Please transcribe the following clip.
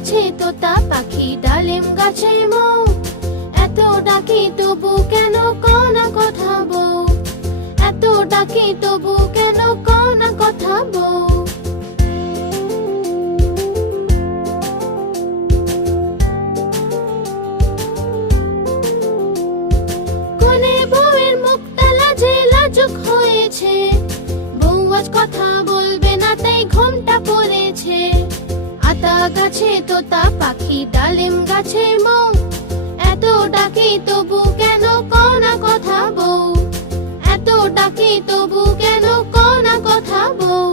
গাছে তোতা পাখি ডালিম গাছে মৌ, এত ডাকি তবু কেন কও না কথা বউ, এত ডাকি তবু কেন কও না কথা বউ। কোনে বউয়ের মুখটা লাজে লাজুক হয়েছে, বউ আজ কথা বলবে না তাই ঘোমটা পড়েছে। আতা গাছে তোতা পাখি ডালিম গাছে মৌ, এত ডাকি তবু কেন কও না কথা বউ, এত ডাকি তবু কেন কও না কথা বউ।